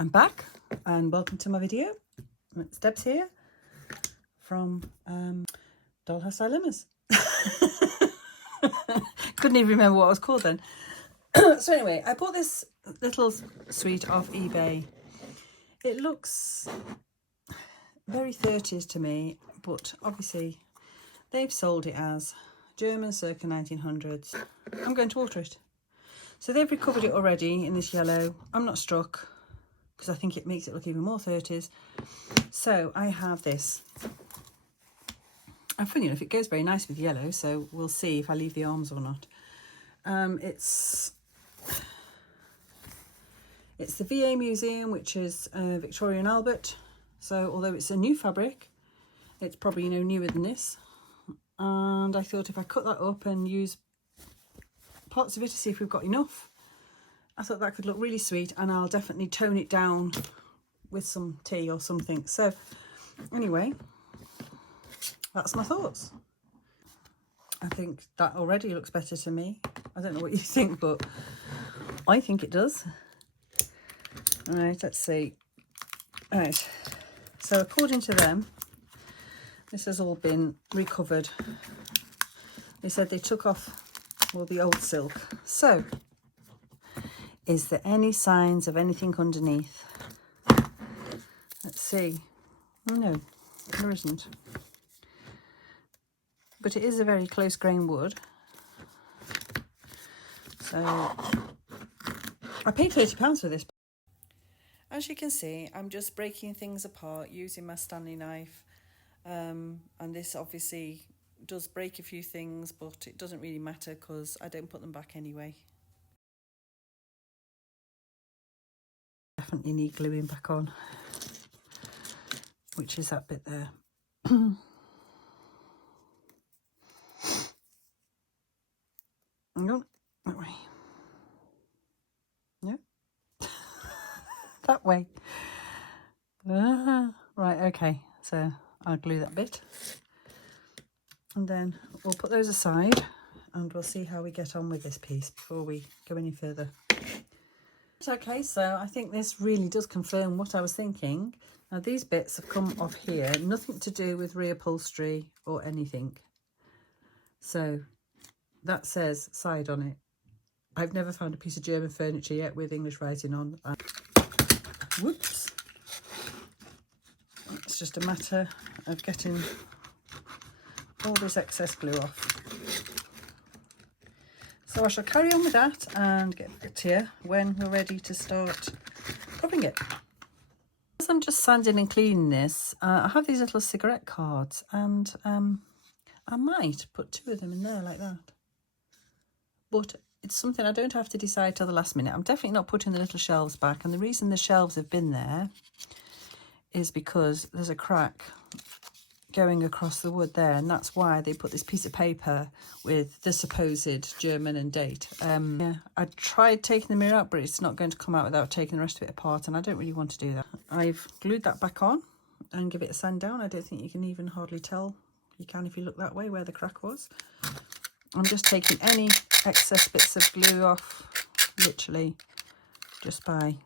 I'm back and welcome to my video. It's Debs here from Dollhouse Dilemmas. Couldn't even remember what it was called then. So anyway, I bought this little suite off eBay. It looks very 30s to me, but obviously they've sold it as German circa 1900s. I'm going to alter it. So they've recovered it already in this yellow. I'm not struck, because I think it makes it look even more 30s. So I have this. And funny enough, it goes very nice with yellow, so we'll see if I leave the arms or not. It's the VA Museum, which is Victoria and Albert. So although it's a new fabric, it's probably, you know, newer than this. And I thought if I cut that up and use parts of it to see if we've got enough, I thought that could look really sweet, and I'll definitely tone it down with some tea or something. So anyway, that's my thoughts. I think that already looks better to me. I don't know what you think, but I think it does. All right, let's see. All right, so according to them, this has all been recovered. They said they took off all the old silk. So is there any signs of anything underneath? Let's see. No, there isn't. But it is a very close grain wood. So I paid £30 for this. As you can see, I'm just breaking things apart using my Stanley knife. And this obviously does break a few things, but it doesn't really matter because I don't put them back anyway. Definitely need gluing back on, which is that bit there. No, that way. Yeah, that way. Right, okay, so I'll glue that bit. And then we'll put those aside and we'll see how we get on with this piece before we go any further. Okay, so I think this really does confirm what I was thinking. Now these bits have come off here, nothing to do with reupholstery or anything. So that says side on it. I've never found a piece of German furniture yet with English writing on. Whoops. It's just a matter of getting all this excess glue off. So I shall carry on with that and get back to you when we're ready to start covering it. As I'm just sanding and cleaning this, I have these little cigarette cards, and I might put 2 of them in there like that. But it's something I don't have to decide till the last minute. I'm definitely not putting the little shelves back, and the reason the shelves have been there is because there's a crack going across the wood there, and that's why they put this piece of paper with the supposed German and date. Yeah, I tried taking the mirror out, but it's not going to come out without taking the rest of it apart, and I don't really want to do that. I've glued that back on and give it a sand down. I don't think you can even hardly tell. You can if you look that way where the crack was. I'm just taking any excess bits of glue off, literally just by,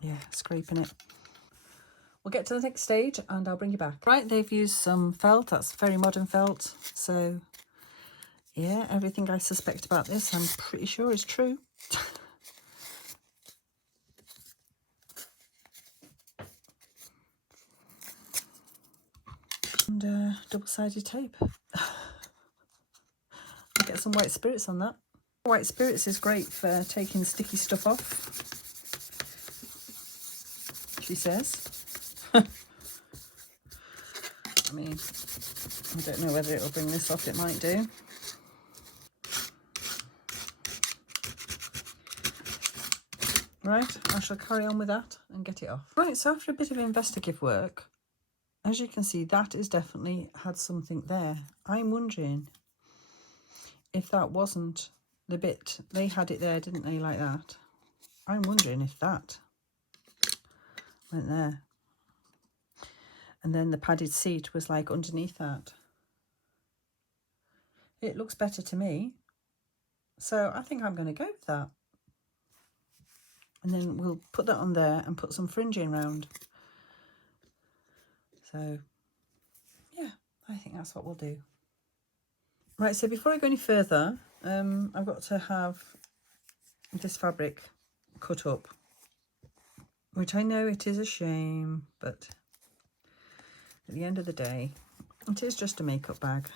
yeah, scraping it. We'll get to the next stage and I'll bring you back. Right, they've used some felt. That's very modern felt. So, yeah, everything I suspect about this, I'm pretty sure is true. And double-sided tape. I'll get some white spirits on that. White spirits is great for taking sticky stuff off, she says. I mean, I don't know whether it'll bring this off, it might do. Right, I shall carry on with that and get it off. Right, so after a bit of investigative work, as you can see, that is definitely had something there. I'm wondering if that wasn't the bit, they had it there, didn't they, like that? I'm wondering if that went there. And then the padded seat was like underneath that. It looks better to me. So I think I'm going to go with that. and then we'll put that on there and put some fringing round. So yeah, I think that's what we'll do. Right, so before I go any further, I've got to have this fabric cut up, which I know it is a shame, but at the end of the day, it is just a makeup bag.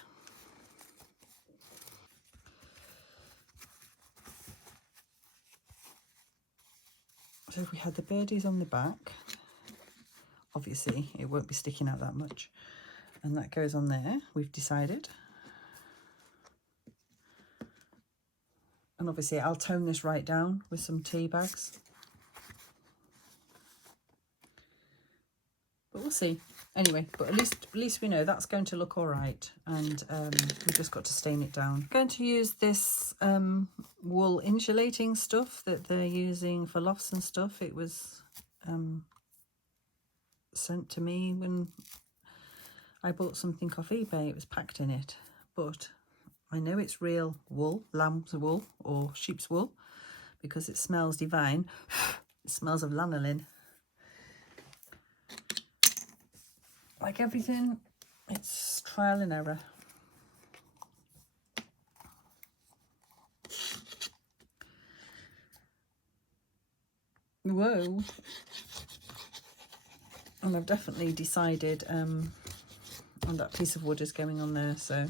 So if we had the birdies on the back, obviously it won't be sticking out that much. And that goes on there, we've decided. And obviously I'll tone this right down with some tea bags. But we'll see. Anyway, but at least we know that's going to look all right. And we've just got to stain it down. I'm going to use this wool insulating stuff that they're using for lofts and stuff. It was sent to me when I bought something off eBay. It was packed in it. But I know it's real wool, lamb's wool or sheep's wool, because it smells divine. It smells of lanolin. Like everything, it's trial and error. Whoa. And I've definitely decided on that piece of wood is going on there, so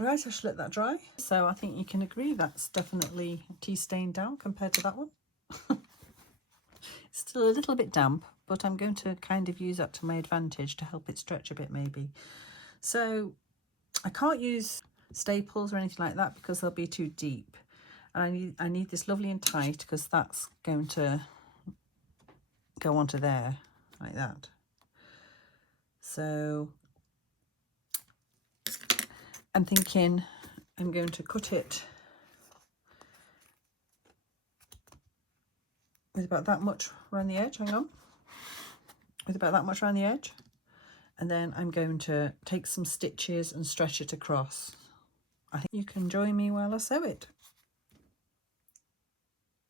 right, I should let that dry. So I think you can agree that's definitely tea stained down compared to that one. It's still a little bit damp, but I'm going to kind of use that to my advantage to help it stretch a bit maybe. So I can't use staples or anything like that because they'll be too deep. And I need this lovely and tight because that's going to go onto there like that. So I'm thinking I'm going to cut it with about that much around the edge. Hang on. With about that much around the edge. And then I'm going to take some stitches and stretch it across. I think you can join me while I sew it.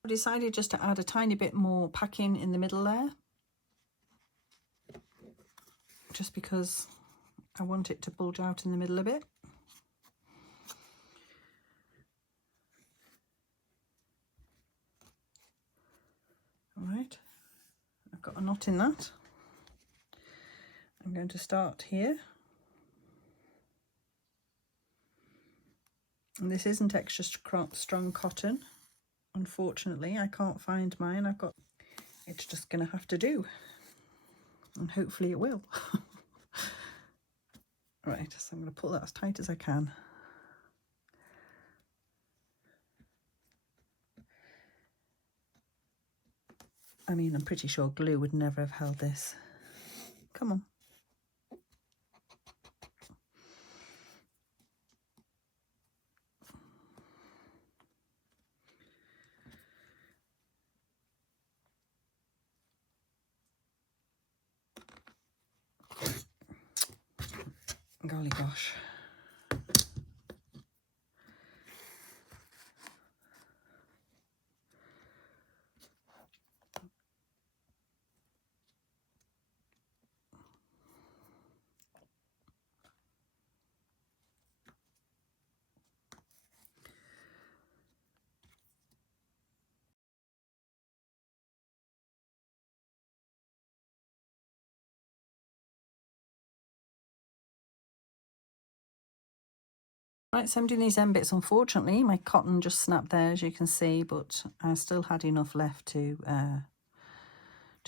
I decided just to add a tiny bit more packing in the middle there. Just because I want it to bulge out in the middle a bit. All right, I've got a knot in that. I'm going to start here. And this isn't extra strong cotton. Unfortunately, I can't find mine. It's just going to have to do. And hopefully it will. Right, so I'm going to pull that as tight as I can. I mean, I'm pretty sure glue would never have held this. Come on. Golly gosh. Right, so I'm doing these end bits. Unfortunately, my cotton just snapped there, as you can see, but I still had enough left to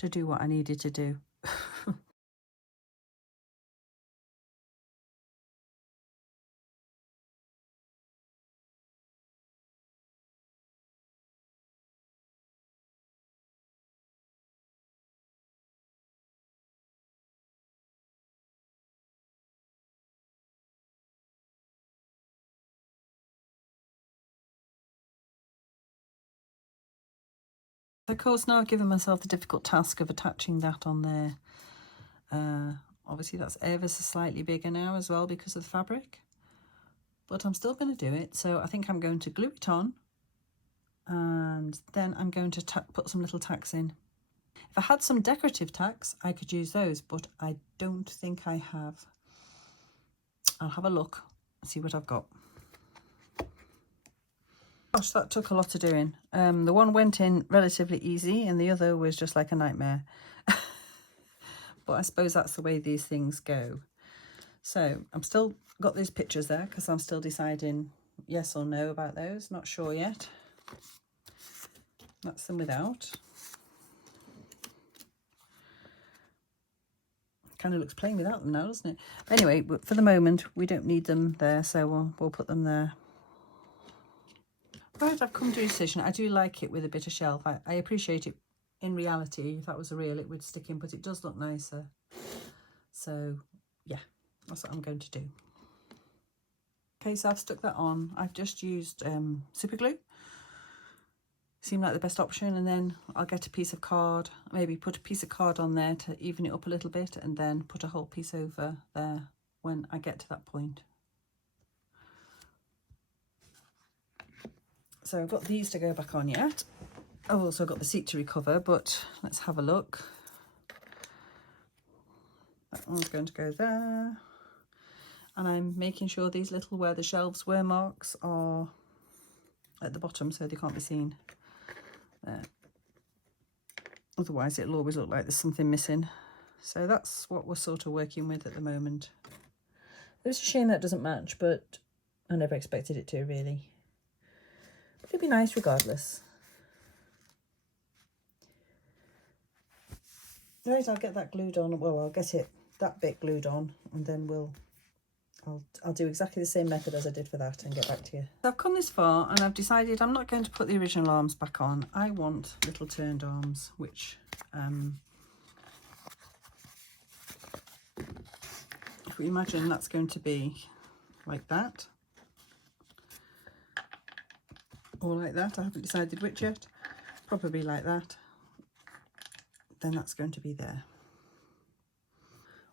do what I needed to do. Of course, now I've given myself the difficult task of attaching that on there. Obviously that's ever so slightly bigger now as well because of the fabric, but I'm still going to do it. So I think I'm going to glue it on, and then I'm going to put some little tacks in. If I had some decorative tacks, I could use those, but I don't think I have. I'll have a look and see what I've got. Gosh, that took a lot of doing. The one went in relatively easy and the other was just like a nightmare. But I suppose that's the way these things go. So I'm still got these pictures there because I'm still deciding yes or no about those. Not sure yet. That's them without. Kind of looks plain without them now, doesn't it? Anyway, but for the moment we don't need them there, so we'll put them there. Right, I've come to a decision. I do like it with a bit of shelf. I appreciate it in reality. If that was a real, it would stick in, but it does look nicer. So yeah, that's what I'm going to do. Okay, so I've stuck that on. I've just used super glue. Seemed like the best option, and then I'll get a piece of card, maybe put a piece of card on there to even it up a little bit, and then put a whole piece over there when I get to that point. So I've got these to go back on yet. I've also got the seat to recover, but let's have a look. That one's going to go there. And I'm making sure these little where the shelves were marks are at the bottom so they can't be seen. There. Otherwise it'll always look like there's something missing. So that's what we're sort of working with at the moment. It's a shame that doesn't match, but I never expected it to really. But it'd be nice regardless. Right, I'll get that glued on. Well, I'll get that bit glued on, and then I'll do exactly the same method as I did for that and get back to you. I've come this far and I've decided I'm not going to put the original arms back on. I want little turned arms, which if we imagine that's going to be like that or like that. I haven't decided which yet. Probably like that. Then that's going to be there.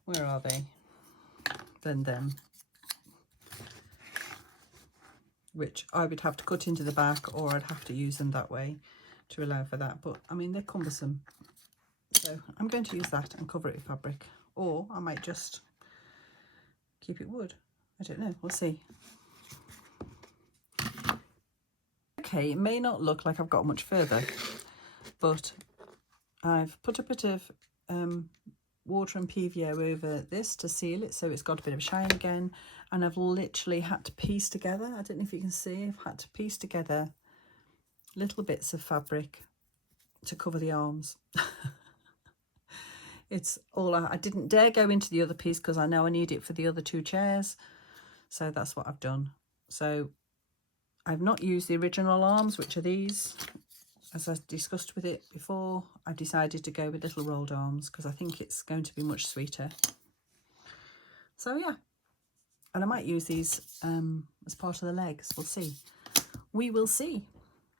Where are they? Then them. Which I would have to cut into the back, or I'd have to use them that way to allow for that. But I mean, they're cumbersome. So I'm going to use that and cover it with fabric. Or I might just keep it wood. I don't know, we'll see. Okay, it may not look like I've got much further, but I've put a bit of water and PVO over this to seal it so it's got a bit of shine again, and I've literally had to piece together, I don't know if you can see, I've had to piece together little bits of fabric to cover the arms. It's all I didn't dare go into the other piece because I know I need it for the other two chairs, so that's what I've done. So I've not used the original arms, which are these. As I discussed with it before, I've decided to go with little rolled arms because I think it's going to be much sweeter. So yeah, and I might use these as part of the legs. We'll see. We will see.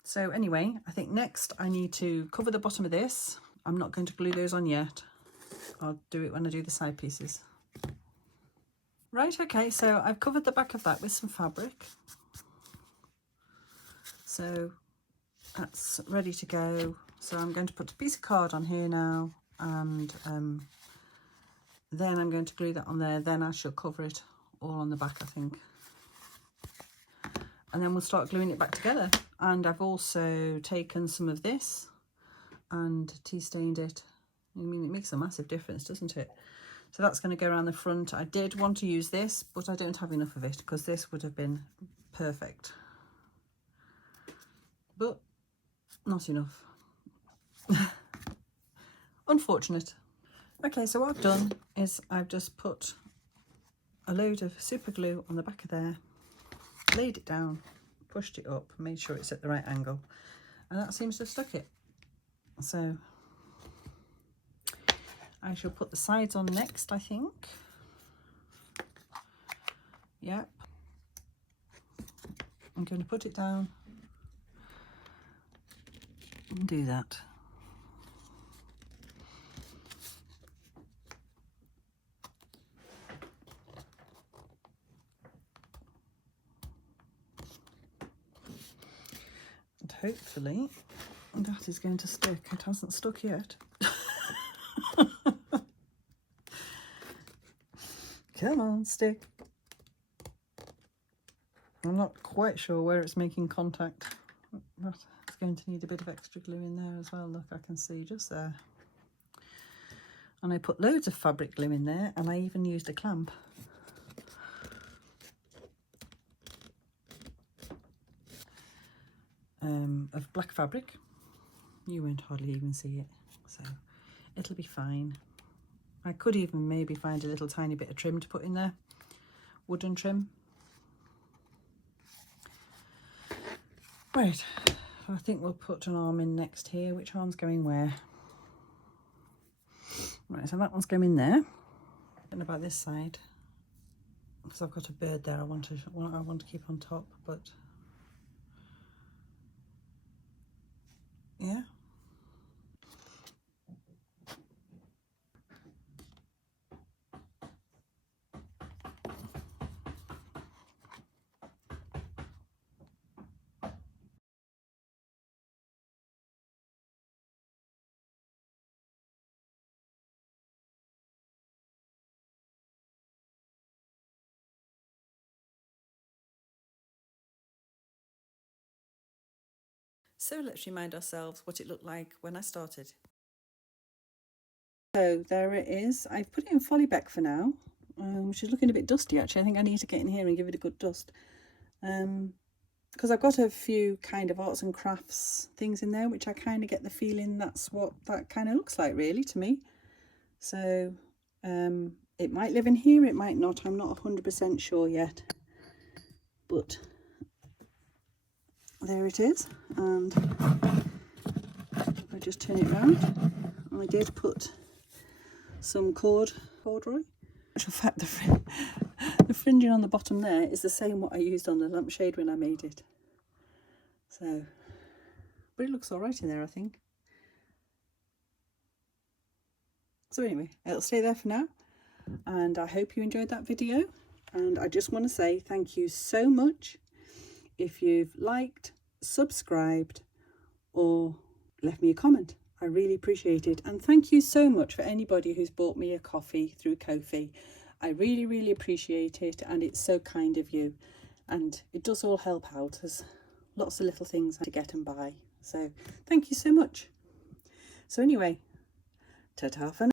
So anyway, I think next I need to cover the bottom of this. I'm not going to glue those on yet. I'll do it when I do the side pieces. Right, okay, so I've covered the back of that with some fabric. So that's ready to go. So I'm going to put a piece of card on here now, and then I'm going to glue that on there. Then I shall cover it all on the back, I think. And then we'll start gluing it back together. And I've also taken some of this and tea stained it. I mean, it makes a massive difference, doesn't it? So that's going to go around the front. I did want to use this, but I don't have enough of it because this would have been perfect. But not enough. Unfortunate. Okay, so what I've done is I've just put a load of super glue on the back of there, laid it down, pushed it up, made sure it's at the right angle, and that seems to have stuck it. So I shall put the sides on next, I think. Yep. I'm going to put it down and do that. hopefully that is going to stick. It hasn't stuck yet. Come on, stick. I'm not quite sure where it's making contact. It's going to need a bit of extra glue in there as well. Look, I can see just there. And I put loads of fabric glue in there, and I even used a clamp. Of black fabric. You won't hardly even see it, so it'll be fine. I could even maybe find a little tiny bit of trim to put in there, wooden trim. Right, I think we'll put an arm in next here. Which arm's going where? Right, so that one's going there. And about this side, because I've got a bird there I want to keep on top, but yeah. So let's remind ourselves what it looked like when I started. So there it is. I've put it in Follybeck for now, which is looking a bit dusty actually. I think I need to get in here and give it a good dust. Because I've got a few kind of arts and crafts things in there, which I kind of get the feeling that's what that kind of looks like really to me. So it might live in here, it might not. I'm not 100% sure yet. But there it is. And if I just turn it around, I did put some corduroy. In actual fact, the fringing on the bottom there is the same what I used on the lampshade when I made it. So, but it looks all right in there, I think. So anyway, it'll stay there for now. And I hope you enjoyed that video. And I just want to say thank you so much if you've liked, subscribed, or left me a comment. I really appreciate it. And thank you so much for anybody who's bought me a coffee through Ko-fi. I really, really appreciate it, and it's so kind of you. And it does all help out. There's lots of little things to get and buy. So thank you so much. So anyway, ta-ta for now.